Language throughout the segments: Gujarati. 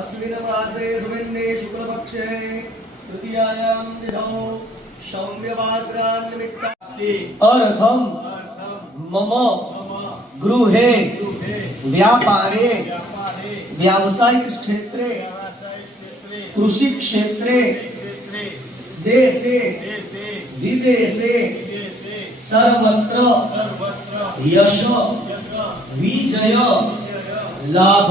अस्मिन् मासे सुमिन्ने शुक्लपक्षे तृतीयायां तिथौ अर्थम मम गृहे व्यापारे व्यावसायिक क्षेत्रे कृषि क्षेत्रे देशे विदेशे सर्वत्र यश, विजय, लाभ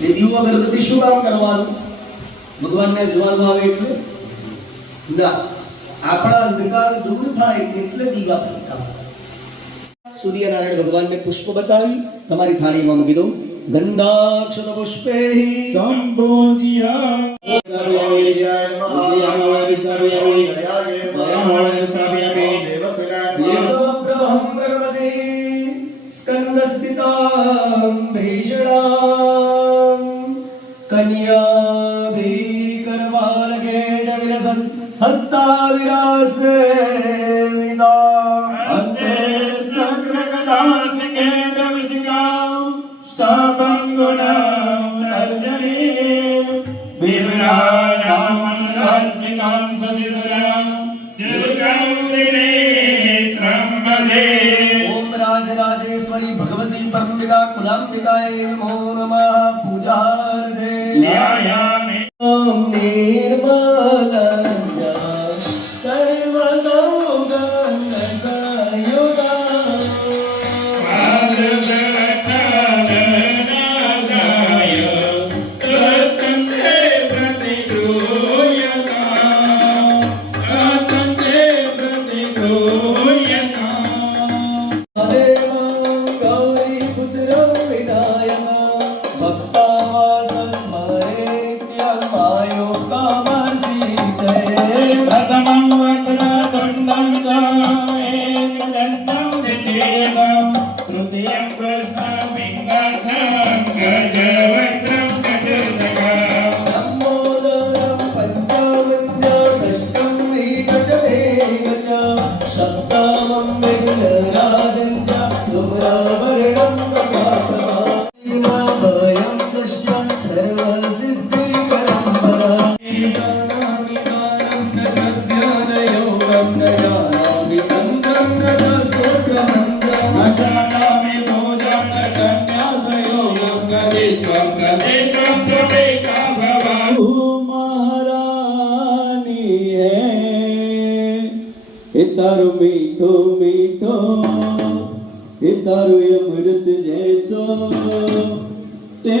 ને દીવો અગરબત્તી શું કામ કરવાનું. ભગવાનને જોવાનું આવે એટલે? ના. આપણા અંધકાર દૂર થાય એટલે દીવા પ્રગટાવો. સૂર્યનારાયણ ભગવાનને પુષ્પ બતાવી તમારી થાળીમાં મૂકી દો ગંધાક્ષત પુષ્પે સંબોધ્યા Hare ਤਾਰੂ ਅਮਰਤ ਜੈਸੋ। ਤੇ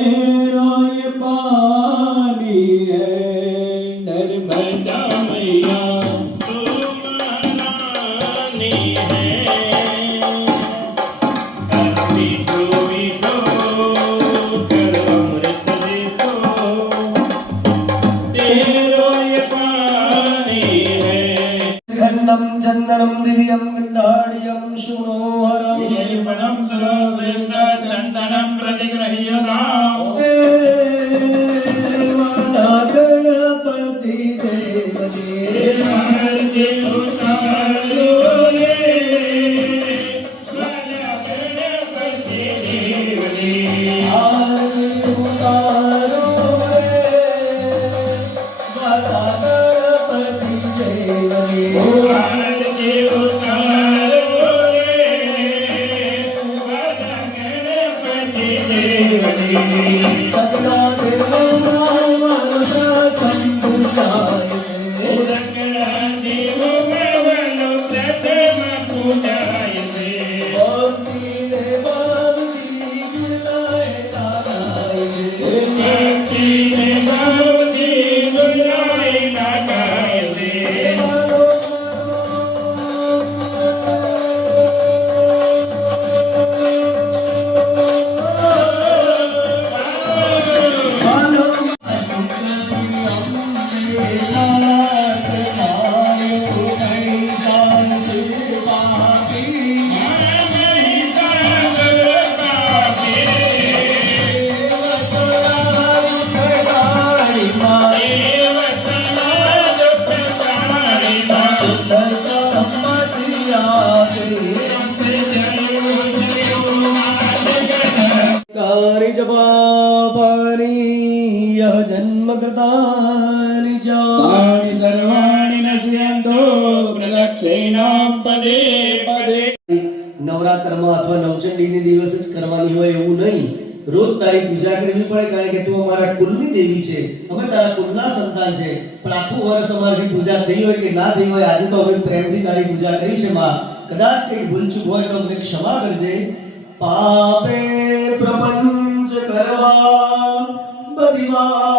હોય તો અમને ક્ષમા કરજે પાપે પ્રપંચ કરવા બધી વાત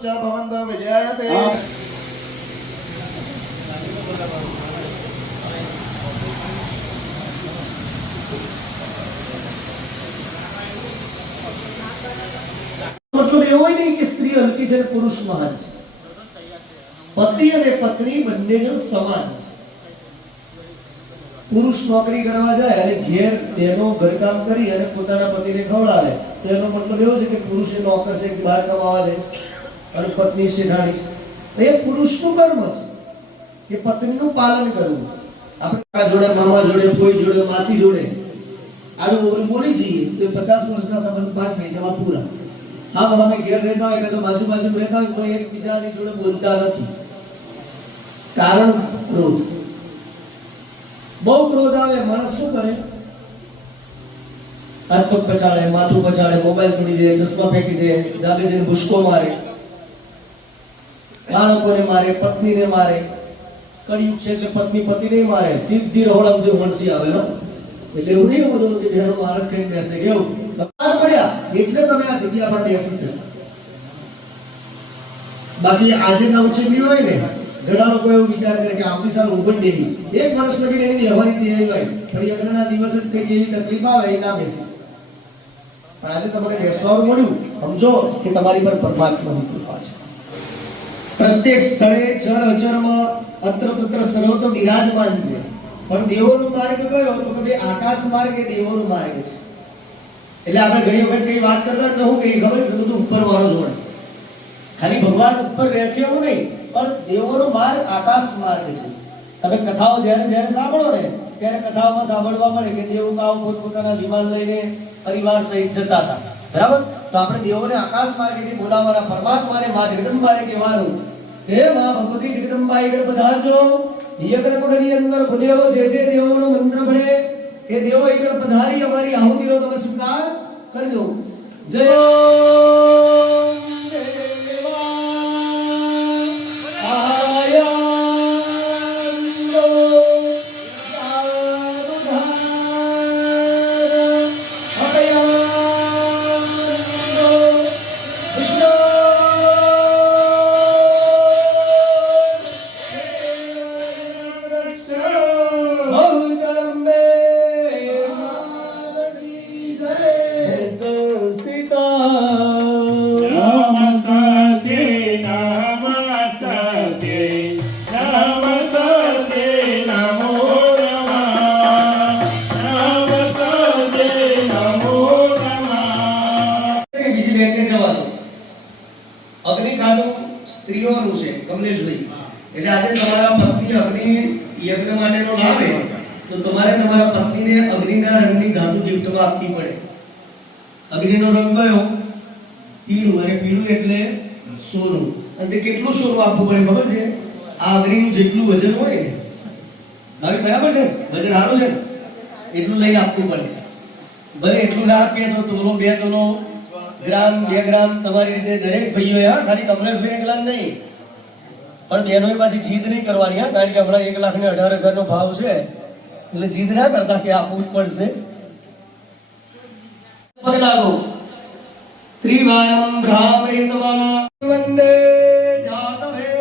વિનો प्रत्यष्ट निरुद्धश्च भवन्तो विजयायते મતલબ એવો નહીં કે સ્ત્રી હલકી છે અને પુરુષ મહાન છે પતિ અને પત્ની બંને સમાન છે પુરુષ નોકરી કરવા જાય અને ઘેર તેનો ઘરકામ કરી અને પોતાના પતિને ખવડાવે તો એનો મતલબ એવો છે કે પુરુષ એ નોકર છે કે બહાર કમાવા જાય છે અને પત્ની સિધાણી છે. એ પુરુષનું કર્મ છે કે પત્નીનું પાલન કરવું. આપણે જોડે, મામા જોડે, કોઈ જોડે, માસી જોડે. આવું બોલી જઈએ તો એ પચાસ વર્ષના સંબંધ પાંચ મહિનામાં પૂરા. હા અમે ઘેર રહેતા હોય તો બાજુ બાજુ રહેતા હોય કોઈ એકબીજાની જોડે બોલતા નથી. કારણ ક્રોધ. બહુ ક્રોધ આવે, માણસ શું કરે? હાથ પગ પછાડે, માથું પછાડે, મોબાઈલ તોડી દે, ચશ્મા ફેંકી દે, દાબે જઈને ભૂસકો મારે. બાળકોને મારે પત્નીને મારે કળિયુગ છે એટલે પત્ની પતિને મારે સીધી રહોડા બધું મણસી આવે હો એટલે એવું નહીં બોલવાનું કે બહેનો મહારાજ કરીને બેસે કેવું તમારે પડ્યા એટલે તમે આ જગ્યા પર બેસી છે બાકી આજે ના ઉછેરી હોય ને ઘણા લોકો એવું વિચાર કરે કે આવતી સાલ હું પણ બેસીશ એક વર્ષ લગી એની વ્યવહારિક તૈયારી હોય પણ યજ્ઞના દિવસે જ કંઈક એવી તકલીફ આવે એ ના બેસીશ પણ આજે તમને બેસવાનું મળ્યું સમજો કે તમારી પર પરમાત્માની કૃપા છે પ્રત્યેક સ્થળે ચર અચરમાં અત્ર તત્ર સર્વત્ર બિરાજમાન છે. પણ દેવોનો માર્ગ કયો? તો કે આકાશ માર્ગ એ દેવોનો માર્ગ છે. એટલે આપણે ઘણી વખત કઈ વાત કરતા તો હું કઈ ખબર? કે બધું ઉપર વાળો જ હોય ખાલી ભગવાન ઉપર રહે છે એવું નહીં, પણ દેવોનો માર્ગ આકાશ માર્ગ છે. તમે કથાઓ જ્યારે જ્યારે સાંભળો ને, ત્યારે કથાઓમાં સાંભળવા મળે કે દેવો કાવ પોતપોતાના વિમાન લઈને પરિવાર સહિત જતા હતા. બરાબર? તો આપણે દેવોને આકાશ માર્ગેથી બોલાવવાના પરમાત્માને મા જગદંબાને કહેવાનું હે માં ભગવતી જગદંબા આગળ પધારજો. યજ્ઞ કુંડની અંદર ભૂદેવો જે જે દેવોનો મંત્ર ભણે, એ દેવો આગળ પધારી અમારી આહુતિનો તમે સ્વીકાર કરજો. જય તમારી રીતે દરેક ભાઈઓએ, હા, ખાલી કમલેશભાઈને એકલા નહીં. પણ બહેનોએ પાછી જીદ નહીં કરવાની કારણ કે હમણાં એક લાખ ને અઢાર હજાર નો ભાવ છે. એટલે જીદ ના કરતા કે આપવું જ પડશે. પગ લાગો ત્રિવારમ ભ્રામેતવા વંદે જાતવે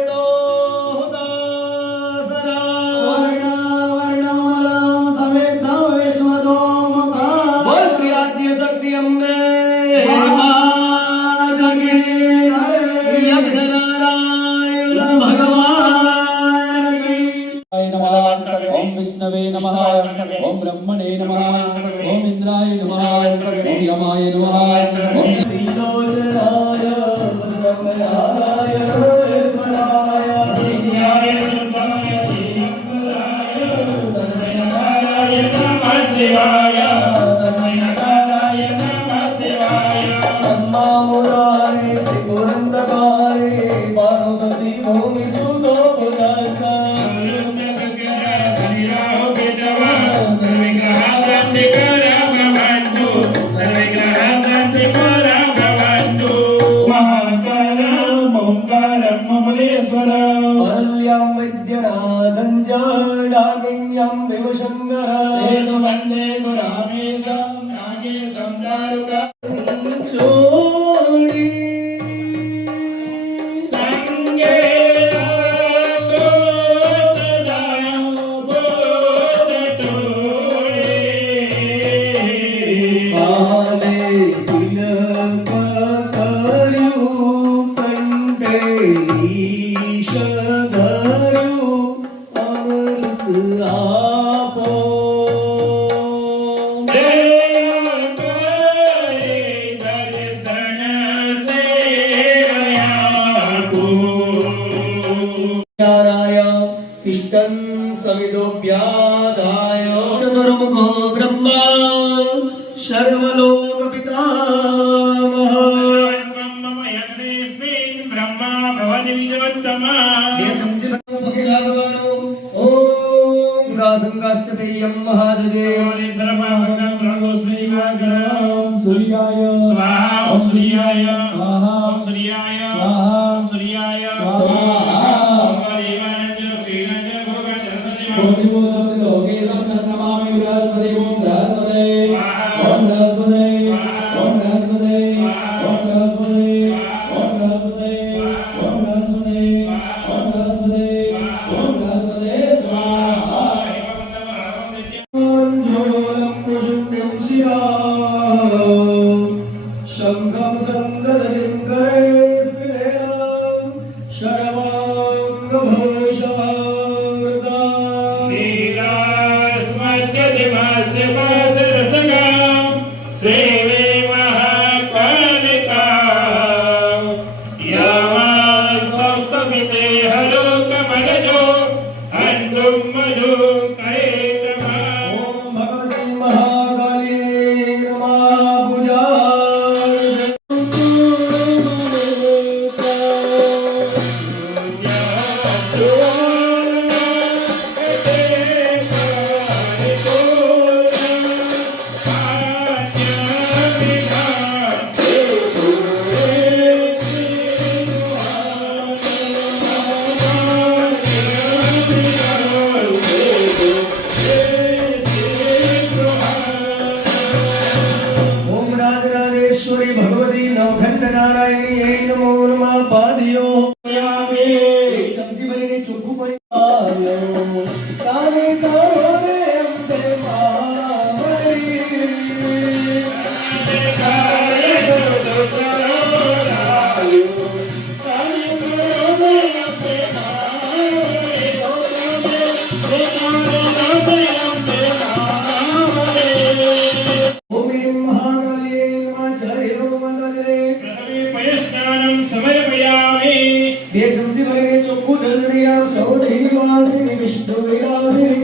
विष्णु विलासिनि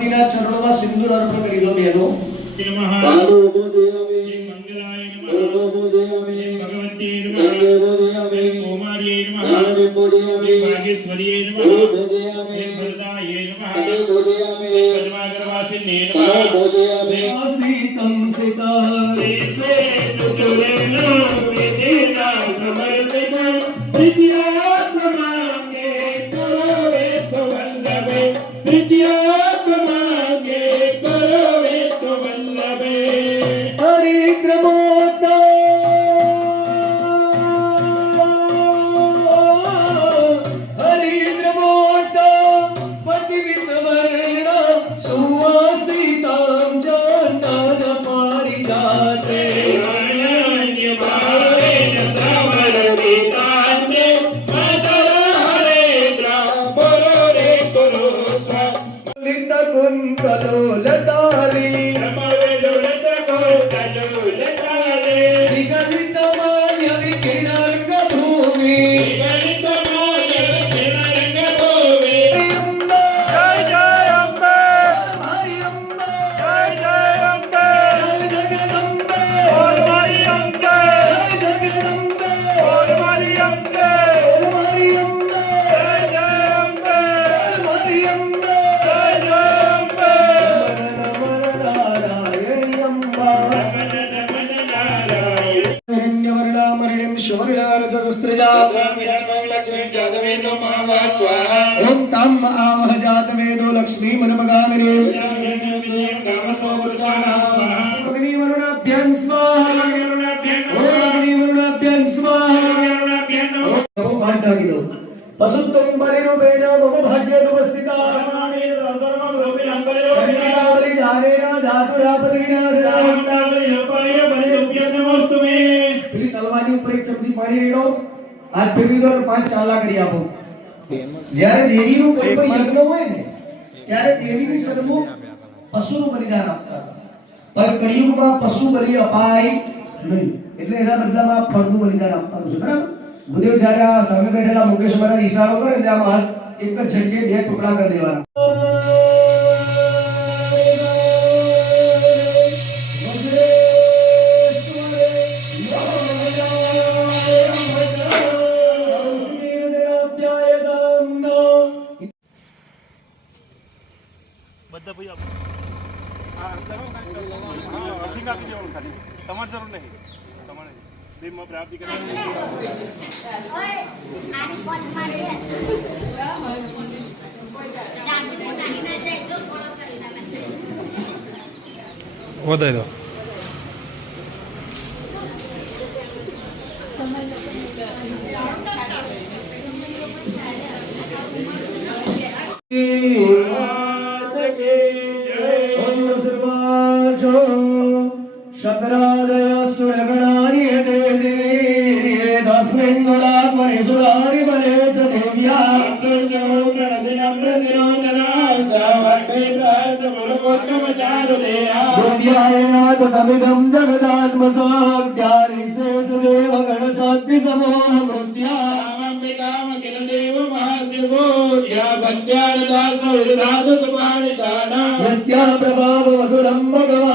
ભગવતીના ચરણોમાં સિંદૂર અર્પણ કરી દો બહેનો let वसुत्वंबलिनो वेद मम भाग्येदुपस्थिता रामानेन सर्वं रूपिणंबलिनो विनावली धारेण धातुरापतिनासरामताले योपाय बले उपयम नमोस्तु मे फिर तलवारी ऊपर एक चमची पानी रेड़ो हाथ फेरवी दो और પાંચ ચાલા કરી આપો જ્યારે દેવીનું કોઈ પણ યજ્ઞ હોય ને ત્યારે દેવીની સન્મુખ પશુનું બલિદાન આપતા. પણ કળિયુગમાં પશુ બલિ અપાય નહીં. એટલે એના બદલામાં ફળનું બલિદાન આપવાનું છે. બરાબર? ગુરુદેવ, જયારે આ સામે બેઠેલા મુકેશ મહારાજ ઈશારો કરે એટલે આ હાથ એક જ જગ્યાએ બે ટુકડા કરી દેવાના. બધા ભાઈ તમારે જરૂર નહીં. તમારે દિલમાં પ્રાપ્તિ કરી વધારી భక్తి సమోహమృత్యామికామఖిల దేవ మహాశివో యా భక్త్యానుదాసో విధాత సుభానిశానా యస్యా ప్రభావ మధురం భగవాన్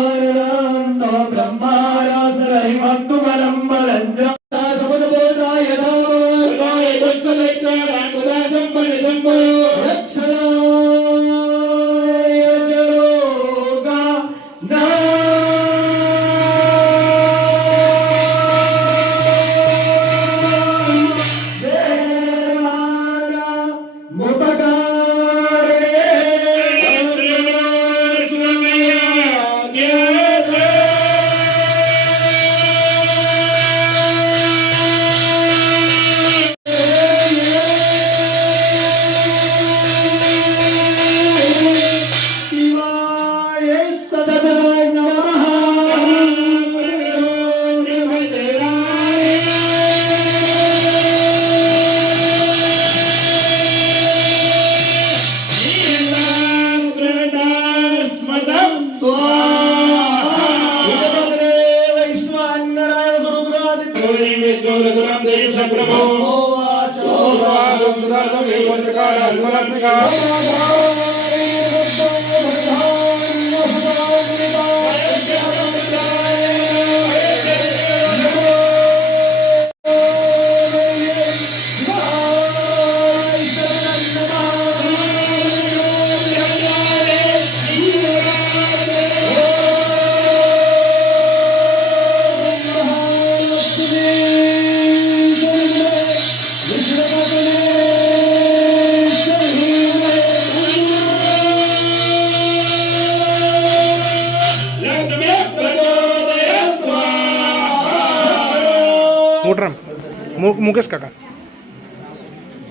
मुकेश काका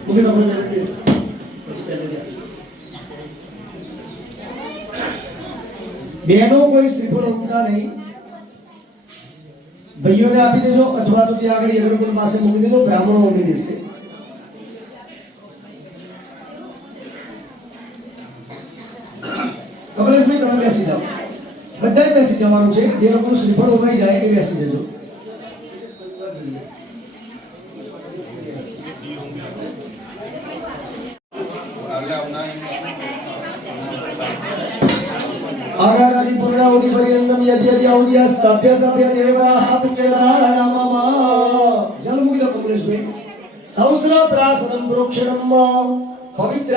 मुकेश आपण प्लीज બહેનો કોઈ શ્રીફળ ઉઠતા નહીં ભાઈઓને આપી દેજો અથવા તો ત્યાં આગળ યજ્ઞકુંડ પાસે મૂકી દેજો બ્રાહ્મણો મૂકી દેશે કમલેશભાઈ તમે બેસી જાઓ બધાએ બેસી જવાનું છે જે લોકોનું શ્રીફળ ઉગાઈ જાય એ બેસી જજો ఆగారాది పునరావతి పర్యంతం యద్యది ఔద్య స్తభ్య సభ్య దేవరాహ పుణ్యదారమమ జలముగిల పుణ్యశ్రీ సౌస్ర ప్రాసనం ప్రోక్షణం పవిత్ర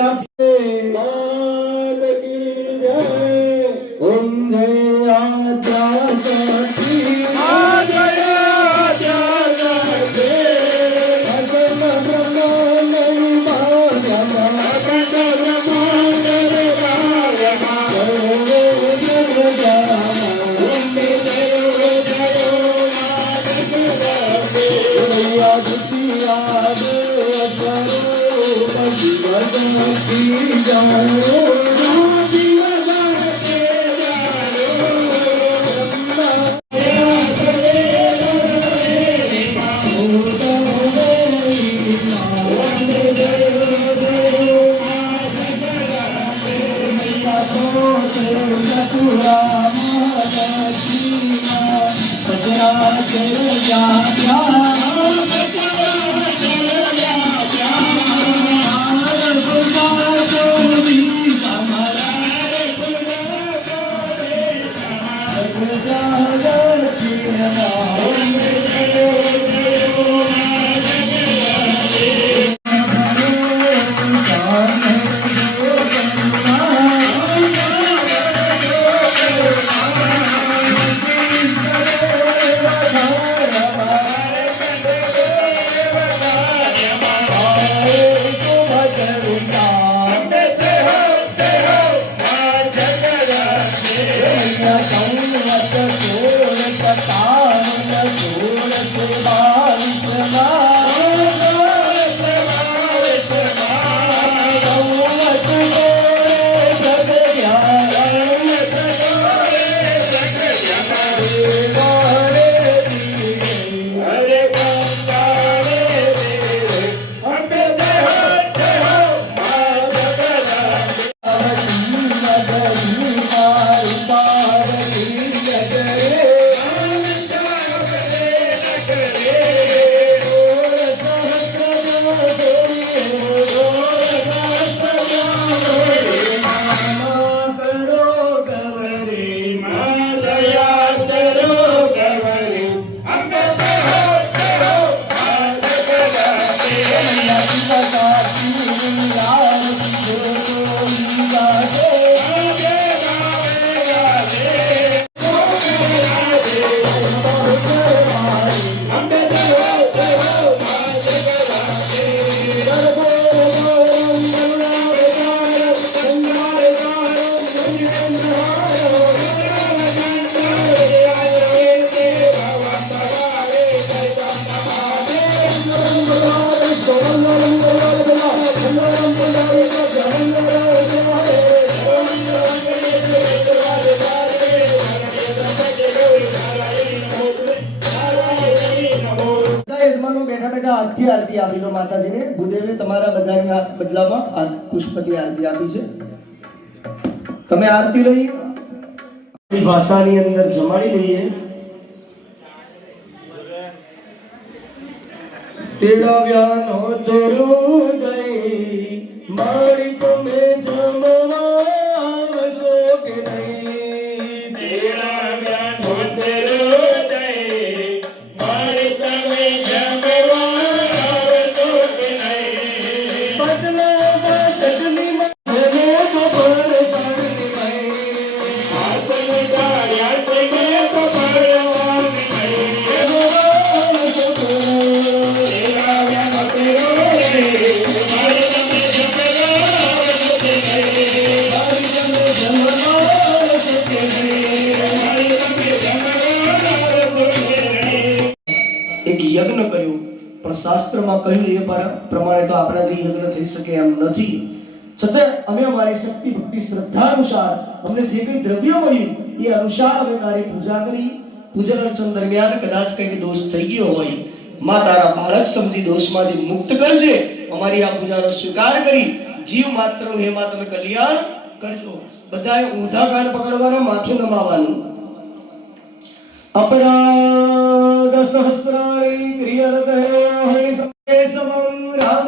Yeah, yeah. આ બદલામાં આ પુષ્પથી આરતી આપી છે. તમે આરતી લઈ? ભાષાની અંદર જમાડી લઈએ. તેડાવ્યાનો દોરુદય મારી તમે જમવા. કદાચ કંઈક દોષ થઈ ગયો હોય, માં તારા બાળક સમજી દોષમાંથી મુક્ત કરજે. અમારી આ પૂજાનો સ્વીકાર કરી જીવ માત્ર હે તમે કલ્યાણ કરજો. બધાએ ઊંધા કાન પકડવાના, માથું નમાવાનું અપરાધ સહસ્રાણી ક્રિયરત હે સમમ રામ